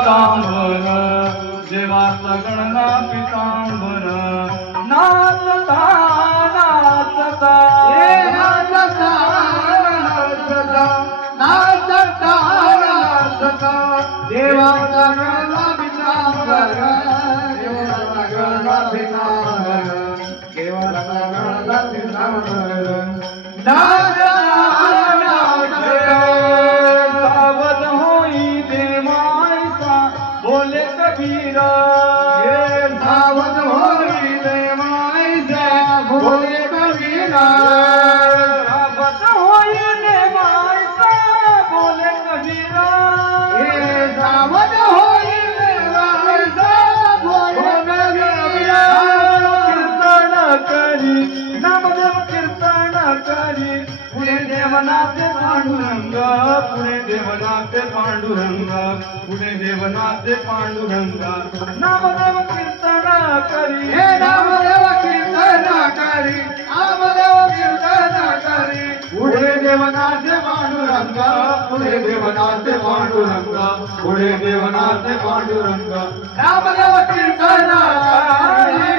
पितांबर देवाचा गणना पितांबर नाचता नाचता नाचता नाचता नाचता नाचता देवाचा गणना पितांबर देवाचा गणना पितांबर देवाचा गणना पितांबर नाचता नाचता सावध होई देवाचा बोले कबीरा सावध होई देवाचा बोले कबीरा सावध होई देवाचा बोले कबीरा सावध होई देवाचा बोले कबीरा कीर्तन करी नामदेव कीर्तन करी पुणे देवनाथे पांडुरंग पुणे देवनाथे पांडुरंग पुणे देवनाथे पांडुरंग नामदेव कीर्तन करी हे नामदेव कीर्तन करी नामदेव कीर्तन करी पुणे देवनाथे पांडुरंग पुणे देवनाथे पांडुरंग पुणे देवनाथे पांडुरंग नामदेव कीर्तन करी